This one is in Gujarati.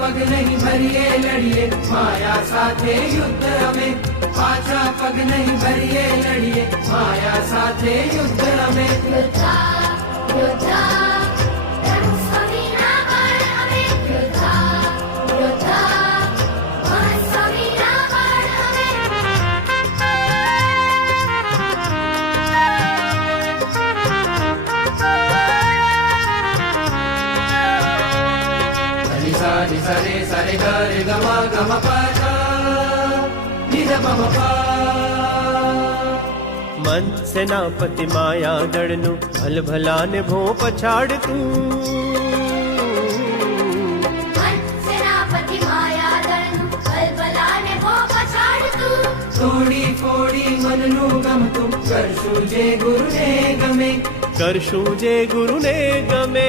પગ નહીં ભરીએ લડીએ માયા સાથે યુદ્ધ અમે પાછા પગ નહીં ભરીએ લડીએ માયા સાથે યુદ્ધ અમે યોદ્ધા યોદ્ધા ધર્મસ્વામીના બાળ અમે યોદ્ધા યોદ્ધા મહાસ્વામીના બાળ અમે નિ સા રે સા રે ગ રે ગ મ પ ધ નિ ધ પ મ પ મન સેનાપતિ માયા દળનું ભલભલાને ભો પછાડતું મન સેનાપતિ માયા દળનું ભલભલાને ભો પછાડતું તોડી ફોડી મનનું ગમતું કરશું જે ગુરુને ગમે કરશું જે ગુરુને ગમે